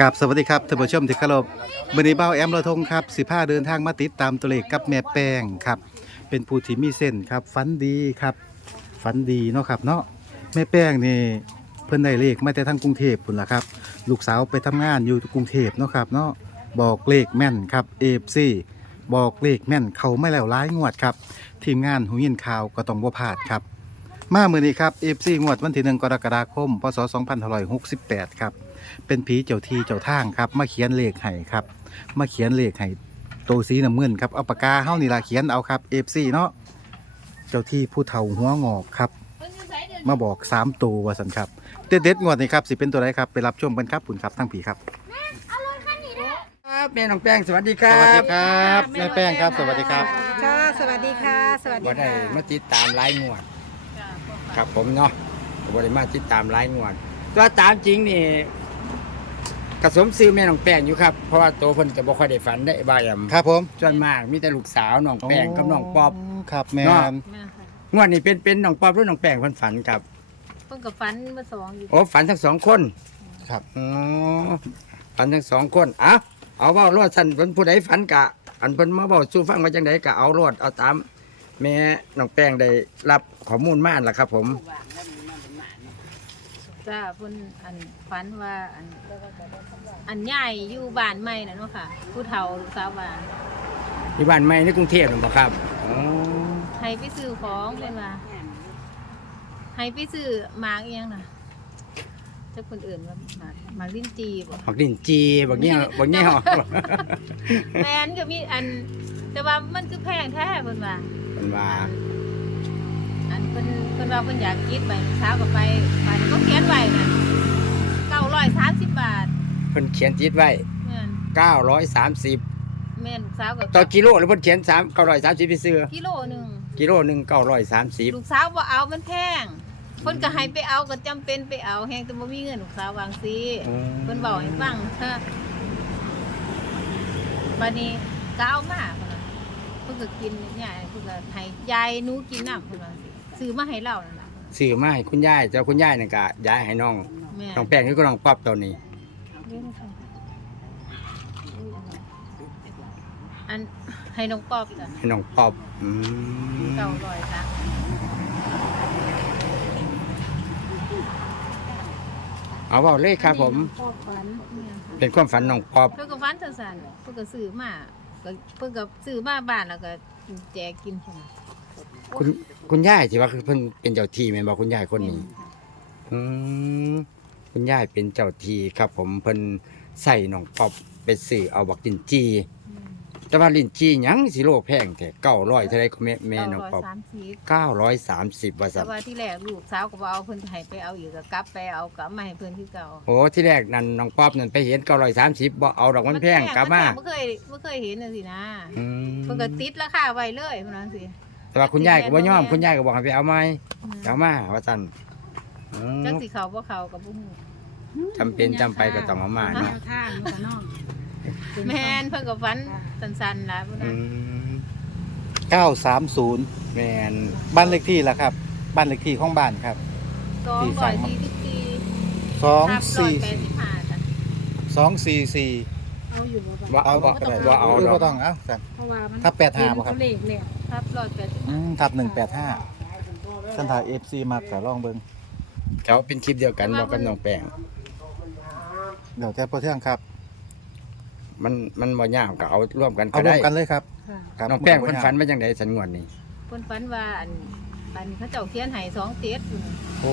กับสวัสดีครับท่านผู้ชมที่เคารพวันนี้เบ้าแอมระทงครับสิพาเดินทางมาติดตามตัวเลขกับแม่แป้งครับ เป็นผู้ที่มีเส้นครับฝันดีครับฝันดีเนาะครับเนาะแม่แป้งนี่เพิ่นได้เลขมาแต่ทางกรุงเทพพุ่นล่ะครับ ลูกสาวไปทำงานอยู่กรุงเทพเนาะครับเนาะบอกเลขแม่นครับเอฟซีบอกเลขแม่นเขาไม่แล้วร้ายงวดครับ ทีมงานหูยินข่าวก็ต้องบ่พลาดครับ มาเมื่อนี้ครับเอฟซีงวดวันที่หนึ่งกรกฎาคมพศ2568ครับ เป็นผีเจ้าที่เจ้าทางครับมาเขียนเลขให้ครับ มาเขียนเลขให้ตัวสีน้ำเงินครับเอาปากกาเฮ้านี่ละเขียนเอาครับเอฟซีเนาะเจ้าที่ผู้เฒ่าหัวงอกครับ มาบอกสามตัวว่าสันครับเด็ดเด็ดๆงวดนี้ครับสิเป็นตัวไรครับไปรับชมกันครับผุนครับทั้งผีครับครับแม่น้องแป้งสวัสดีคสรับวัสดีครับแม่แป้งครับสวัสดีครับ ค่ะสวัสดีค่ะ สวัสดีบ่ได้ค่ะมาติดตามรายงวดครับผมเนาะบ่ได้มาติดตามรายงวดก็ตามจริงนี่ กระสมซื้อแม่น้องแป้งอยู่ครับ เพราะว่าโตัวเพิ่นจะบ่ค่อยได้ฝันได้บ่ายมครับผมส่วนมากมีแต่ลูกสาวน้องแป้งกับน้องป๊อบ ครับแมเนาะนงวดนี้เป็นเป็นน้องป๊อบหรือน้องแป้งเพิ่นฝันครับเพิ่งกับฟันเมื่อสองอยู่โอ้ฝันทั้งสองคนครับอ๋อฝันทั้งสองคนอะเอาเว้ารอดสั่นเพิ่นผู้ใดฝันกะ อันเพิ่นมาบอกสู่ฟังว่าจังไดกะเอารอดเอาตาม แม่น้องแป้งได้รับข้อมูลมาแล้วครับ ผม จ้าเพิ่นอันฟันว่าอันอันใหญ่อยู่บ้านใหม่น่ะเนาะค่ะ ผู้เฒ่าลูกสาวบ้านที่บ้านใหม่ในกรุงเทพหรือเปล่าครับอ๋อให้ไปซื้อของเพิ่นว่าให้ไปซื้อหมากอีหยังน่ะเจ้าคนอื่นว่าหมากหมากลิ้นจีบ่ บักดินจีบักเนี้ยบักเนี้ยแม่นก็มีอัน แต่ว่ามันคือแพงแท้เพิ่นว่ามันว่าอัน เพิ่นเพิ่นว่าเพิ่นอยากกินไปลูกสาวก็ไปไปก็เขียนไว้น่ะ930บาทเพิ่นเขียนติดไว้แม่น930แม่นลูกสาวก็ต่อกิโลหรือเพิ่นเขียน3 930ไปซื้อกิโลหนึงกิโลหนึง930 ลูกสาวบ่เอามันแพงเพิ่นก็ให้ไปเอาก็จำเป็นไปเอาแฮงแต่บ่มีเงินลูกสาววาจั่งซีเพิ่นเว้าให้ฟังเถอะบัดนี้ก็เอามาเพิ่นว่าเพิ่นก็กินเนี่ยเพิ่นก็ให้ยายหนูกินน้ำเพิ่นว่าสิซื้ อมาให้เรานั่นล่ะซื้อมาให้คุณยายเจ้าคุณยายนั่นก็ย้ายให้น้องแม่น้องแป้งนี่ก็น้องป๊อบตัวนี้ อันให้น้องปอบจ้ะให้น้องป๊อบอืมเก้าร้อยค่ะเอาเว้าเลยครับผมปอบฝันเนี่ยค่ะเป็นความฝันน้องป๊อบเพิ่นก็ฝันสั้นๆเพิ่นก็ซื้อมาก็เพิ่นก็ซื้อมาบ้านแล้วก็แจกกินพุ่นคุณ คุณยายที่ว่าคือเพิ่นเป็นเจ้าที่แม่นบ่คุณยายคนนี้อืมคุณยายเป็นเจ้าที่ครับ ผมเพิ่นใส่น้องป๊อบไปซื้อเอาบักลินจีแต่ว่าลินจีหยังสิโลแพงแท้900เท่าไรก็แม่แม่น้องป๊อบ930ว่าแต่ซั่นว่าที่แรกลูกสาวก็บ่เอาเพิ่นให้ไปเอาอีกก็กลับไปเอากลับมาให้เพิ่นคือเก่าโอ้ที่แรกนั่นน้องป๊อบนั่นไปเห็น930บ่เอาดอกมันแพงกลับมาบ่เคยบ่เคยเห็นน่ะสินะอืมเพิ่นก็ติดราคาไว้เลยเพิ่นว่าจังซี่ แต่ว่าคุณยายก็บ่ยอมคุณยายก็บอกให้ไปเอาใหม่เอามาว่าซั่นอืมจักสิเข้าบ่เข้าก็บ่ฮู้จำเป็นจำไปก็ต้องเอามาเนาะทางมันก็น้องแม่นเพิ่นก็ฝันสั้นๆนะเพิ่นอืน่ะม930แม่นบ้านเลขที่ละครับ บ้านเลขที่ของบ้านครับที่สั่งมา244สองทับสี่185จ้ะสองสี่สี่เอาอยู่บ่ว่าบ่เอาว่าก็ต้องว่าเอาหรือดอกบ่ต้องเอ้าครับเพราะว่ามันทับแปดห้าบ่ครับ เห็นตัวเลขแล้ว ทับอืมทับหนึ่งแปดห้าสันทาเอฟซีมากแต่ลองเบิ้งเขาเป็นคลิปเดียวกันบอกกับน้องแป้งเดี๋ยวแต่พอเที่ยงครับ มันมันบ่ยากก็เอาร่วมกันเอาก็รวได้มกันเลยครับค่ะครับน้องแป้งเพิ่นฝันว่าจังไดสันงวดนี้85เพิ่นฝันว่าอันอันเขาเจ้าเขียนให้2เจ็ดอยู่นี่โอ้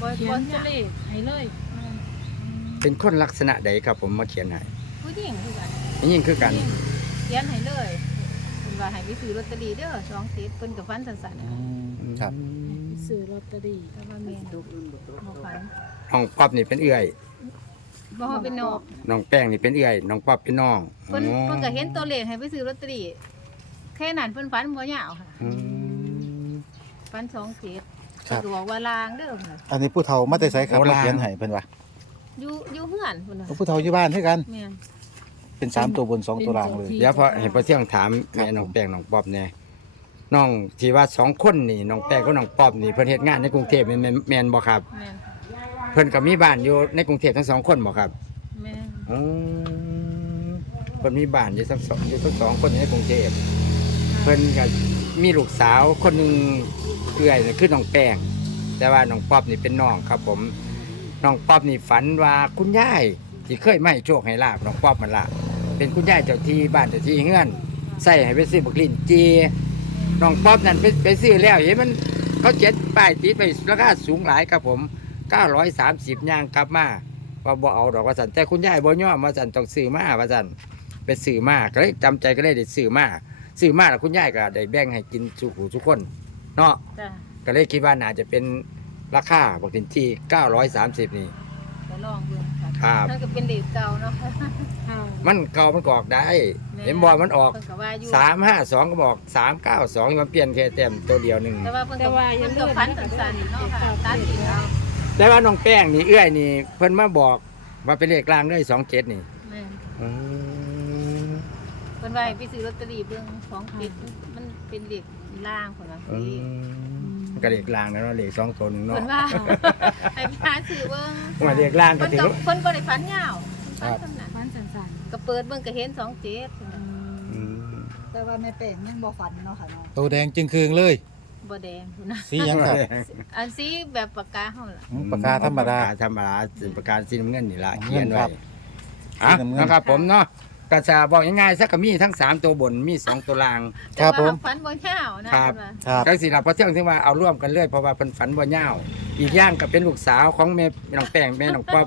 บ่เขียบ่นจะตัวเลขให้เลยเป็นคนลักษณะใดครับผมมาเขียนให้ผู้หญิงคือกันนี่ยิ่งคือกันเขียนให้เลยเพิ่น ว่าให้ไปซื้อลอตเตอรี่เด้อ2เจ็ดเพิ่นก็ฝันสั้นๆอืน่ะมครับซื้อลอตเตอรี่แต่ว่าแม่นบ่ฝันน้องป๊อบนี่เป็นเอื้อยบ่ว่าเป็นนอกน้องแป้งนี่เป็นเอื้อยน้องป๊อบเป็นน้องเพิ่นอ๋อเพิ่นก็เห็นตัวเลขให้ไปซื้อลอตเตอรี่แค่นั้นเพิ่นฝันบ่ยาวค่ะอืมฝัน2เจ็ดครัเพิ่นบ ก็บอกว่าลางเด้อเพิ่นน่ะอันนี้ผู้เฒ่ามาแต่ไสครับโอ้มาลางเขียนให้เพิ่นว่าอยู่อยู่เฮือนเพิ่นน่ะผู้เฒ่าอยู่บ้านคือกันแม่น เป็นสามตัวบนสองตัวล่างเลย เดี๋ยวพอเห็นพอเที่ยงถามครับแม่น้องแป้งน้องป๊อบแน่น้องที่ว่าสองคนนี่น้องแป้งกับน้องป๊อบนี่เพิ่นเฮ็ดงานในกรุงเทพแม่นแม่นแม่นบ่ครับ แม่นเพิ่นก็มีบ้านอยู่ในกรุงเทพทั้งสองคนบ่ครับแม่นอืมเพิ่นมีบ้านอยู่ทั้งสองอยู่ทั้งสองคนอยู่ในกรุงเทพเพิ่นก็มีลูกสาวคนหนึงเอื้อยน่ะคือน้องแป้งแต่ว่าน้องป๊อบนี่เป็นน้องครับ ผมน้องป๊อบนี่ฝันว่าคุณยาย ที่เคยไม่โชคให้ลาบน้องป๊อบมันละเป็นคุณยายเจ้าที่บ้านเจ้าที่เฮือนใส่ให้ไปซื้อบักลินจีน้องป๊อบนั่นไปไปซื้อแล้วเห็นมันเขาเจ็ดป้ายติดไปราคาสูงหลายครับผม930ย่างกลับมาว่าบ่เอาดอกว่าสันแต่คุณยายบ่ยอมว่าสันต้องซื้อมาว่าสันไปซื้อมาก็เลยจำใจก็เลยได้ซื้อมาซื้อมาแล้วคุณยายก็ได้แบ่งให้กินสุขทุกคนเนาะจ้ะก็เลยคิดว่าน่าจะเป็นราคาบอกเป็นที่930นี่ก็ลองเบิ่ง ค่ะครับ นั่นก็เป็นเด็กเก่าเนาะค่ะมันเก่ามันกออกได้แม่เห็นบอลมันออกเพิ่นก็ว่าอยู่352ก็บอก392มันเปลี่ยนแค่แต้มตัวเดียวหนึ่งแต่ว่าเพิ่นก็เพิ่นก็ฟันสั้นๆเนาะค่ะตัดอีกเอาแต่ว่าน้องแป้งนี่เอื้อยนี่ เพิ่นมาบอกว่าเป็นเลขกลางเลย27นี่แม่นอืมเพิ่นว่าให้ไปซื้อลอตเตอรี่เบิ่งของติดมันเป็นเด็กล่างคนว่าอืสิ มก็เลขกลางนะเนาะเลขสองตัวหนึ่งเนาะ เพิ่นว่าให้ไปหาซื้อเบิ่งว่าเลขกลางก็เพิ่นถือ ก็เพิ่นบ่ได้ฝันยาวครัฝันบสำนั้นฟันสันก็เปิดเบิ่งก็เห็น27อืมแต่ว่าแม่แป้งยังบ่ฝันเนาะค่ะเนาะตัวแดงจึงคืงเลย บ่แดงพุ่นนะสีหยังครับอันสีแบบปากกาเฮาล่ะอืมปากกาธรรมดา ปกกธรรมดาสิปากกาสีน้ำเงินนี่ละน้ำเขียนเงินครัไว้บอะสีน้ำเงิน นะครับผมเนาะ กระชาบอกง่ายๆสักก็มีทั้งสามตัวบนมีสองตัวล่าง ครับผมแต่ว่าฝันบ่ยาวนะครับเพิ่นว่าครับ จังสิเราพอเที่ยงถึงว่าเอาร่วมกันเลยเพราะว่าเพิ่นฝันบ่ยาวอีกอย่างก็เป็นลูกสาวของแม่น้องแป้งแม่น้องป๊อบ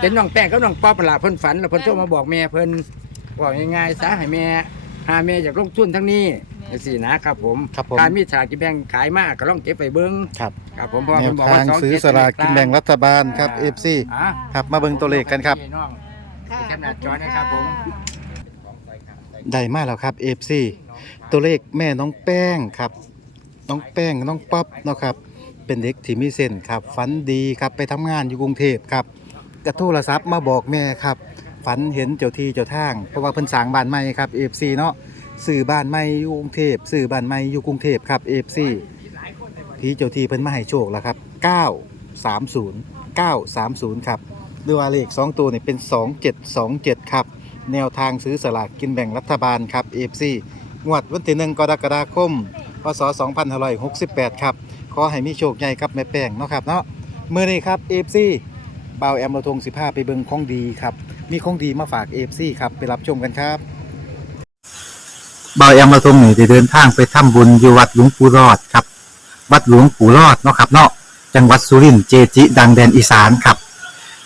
เป็นน้องแป้งกับน้องป๊อบนั่นล่ะเพิ่นฝันแล้วเพิ่นโทรมาบอกแม่เพิ่นบอกง่ายๆซะให้แม่หาแม่อยากลงทุนทั้งนี้จังซี่นะครับผมครับผม การมีสลากกินแบ่งขายมากก็ลองเก็บไปเบิ่งครับครับผมเพราะว่าแนเพิ่วนบอกทาว่างสองซื้อเจ็ดสลากกินแบ่งรัฐบาลครับ FC อะครับมาเบิ่งตัวเลขกันครับ พี่น้อง แคปหน้าจอนะครับผมได้มาแล้วครับ FC ตัวเลขแม่น้องแป้งครับ น้องแป้งน้องป๊อปเนาะครับ เป็นเด็กที่มีเส้นครับฝันดีครับไปทำงานอยู่กรุงเทพครับกระโทรศัพท์มาบอกแม่ครับ ฝันเห็นเจ้าที่เจ้าทาง เพราะว่าเพิ่นสร้างบ้านใหม่ครับ FC เนาะซื้อบ้านใหม่อยู่กรุงเทพซื้อบ้านใหม่อยู่กรุงเทพครับ FC พี่เจ้าที่เพิ่นมาให้โชคแล้วครับ 930 930 ครับ หรือว่าเลข2ตัวนี่เป็น2727ครับ แนวทางซื้อสลากกินแบ่งรัฐบาลครับ AFC งวดวันที่1กรกฎาคมพศ2568ครับ ขอให้มีโชคใหญ่ครับแม่แป้งเนาะครับเนาะมื้อนี้ครับ AFC บ่าวแอมเราทง15ไปเบิงของดีครับ มีของดีมาฝาก AFC ครับ ไปรับชมกันครับบ่าวแอมเราทงนี่ได้เดินทางไปทำบุญอยู่วัดหลวงปู่รอดครับ วัดหลวงปู่รอดเนาะครับเนาะจังหวัดสุรินทร์เจจิ ดังแดนอีสานครับ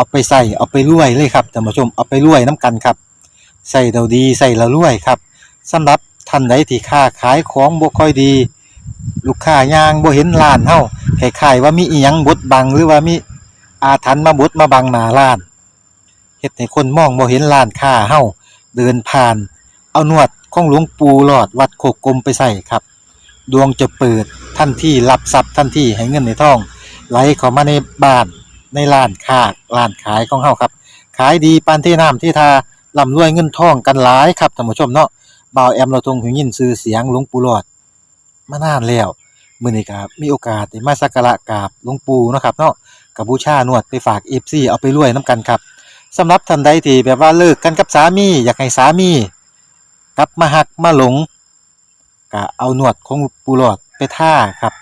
เอาไปใส่เอาไปรวยเลยครับท่านผู้ชมเอาไปรวยน้ำกันครับใส่เราดีใส่เรารวยครับสำหรับท่านใดที่ค้าขายของบ่ค่อยดี ลูกค้ายางบ่เห็นร้านเฮาคล้ายๆว่ามีอีหยังบดบังหรือว่ามีอาถรรพ์มาบดมาบังหน้าร้านเฮ็ดให้คนมองบ่เห็นร้านค้าเฮาเดินผ่าน เอานวดของหลวงปู่หลอดวัดโคกกลมไปใส่ครับ ดวงจะเปิดทันที่รับทรัพย์ทันที่ให้เงินในท้อง ไหลเข้ามาในบ้าน ในร้านค้าร้านขายของเฮาครับ ขายดีปานที่น้ำที่ทาร่ำรวยเงินทองกันหลายครับท่านผู้ชมเนาะบ่าวแอมเราทงหูยินชื่อเสียงหลวงปู่หลอดมานานแล้วมื้อนี้ครับมีโอกาสได้มาสักการะกราบหลวงปู่เนาะครับเนาะกับบูชานวดไปฝาก FC เอาไปรวยน้ำกันครับสำหรับท่านใดที่แบบว่าเลิกกันกับสามีอยากให้สามีกลับมาหักมาหลงก็เอาหนวดของปูหลอดไปท่าครับ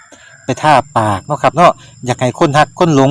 ไปท่าปากเนาะครับเนาะอยากให้คนหักคนหลง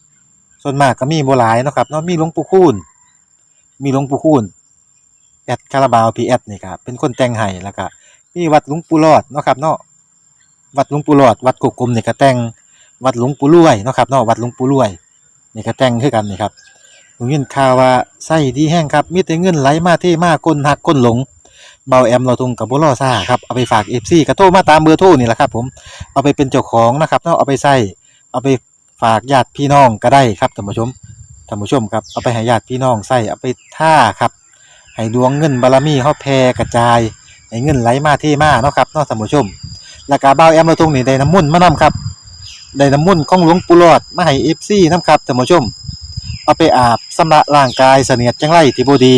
ส่วนมากก็มีบ่หลายเนาะครับเนาะมีหลวงปู่คูณมีหลวงปู่คูณแอดคาราบาวพีแอดนี่ครับเป็นคนแต่งให้แล้วก็มีวัดหลวงปู่รอดเนาะครับเนาะวัดหลวงปู่รอด วัดกกกลมนี่ก็แต่งวัดหลวงปู่รวยเนาะครับเนาะวัดหลวงปู่รวยนี่ก็แต่งคือกันนี่ครับผมยินข่าวว่าไส้ดีแห้งครับมีแต่เงินไหลมาเทมาคนหักคนหลงเบาแอมเราทงกับบุรอซ่าครับเอาไปฝากเอฟซีกระโทรมาตามเบอร์โทรนี่แหละครับผมเอาไปเป็นเจ้าของนะครับเนาะเอาไปใส่เอาไป ฝากญาติพี่น้องก็ได้ครับท่านผู้ชมท่านผู้ชมครับเอาไปให้ญาติพี่น้องใส่เอาไปท่าครับให้ดวงเงินบารมีเฮาแผ่กระจายให้เงินไหลมาเทมาเนาะครับเนาะท่านผู้ชมแล้วก็เบาแอมเราทงนี่ได้น้ำมุ่นมานํครับได้น้ำมุ่นของหลวงปู่หลอดมาให้เอฟซีนํครับท่านผู้ชม เอาไปอาบสำระร่างกายเสนียดจังไรที่บ่ดี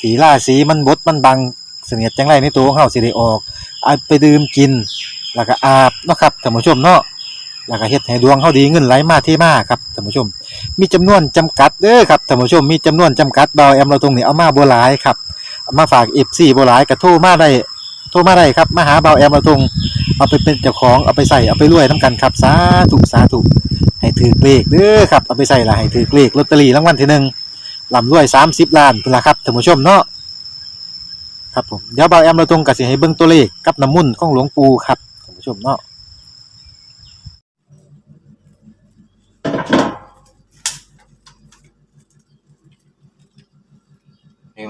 ถีล่าสีมันบดมันบังเสนียดจังไรในตัวของเฮาสิได้ออกเอาไปดื่มกิน แล้วก็อาบเนาะครับท่านผู้ชมเนาะ แล้วก็เฮ็ดให้ดวงเฮาดีเงินไหลมาเทมาครับท่านผู้ชม มีจำนวนจำกัดเด้อครับท่านผู้ชมมีจำนวนจำกัดเบาแอมเราตรงนี้เอามาบ่หลายครับมาฝาก FC บ่หลายก็โทรมาได้โทรมาได้ครับมาหาเบาแอมเราตรงเอาไปเป็นเจ้าของเอาไปใส่เอาไปรวยนํกันครับสาธุสาธุให้ถือเลขเด้อครับเอาไปใส่ละให้ถือเลขลอตเตอรี่รางวัลที่หนึ่งลำรวย30ล้านพุ่นละครับท่านผู้ชมเนาะครับผมเดี๋ยวเบาแอมเราตรงกับสิให้เบิ่งตัวเลขกับน้ำมุ่นของหลวงปู่ครับท่านผู้ชมเนาะ นี่คุณ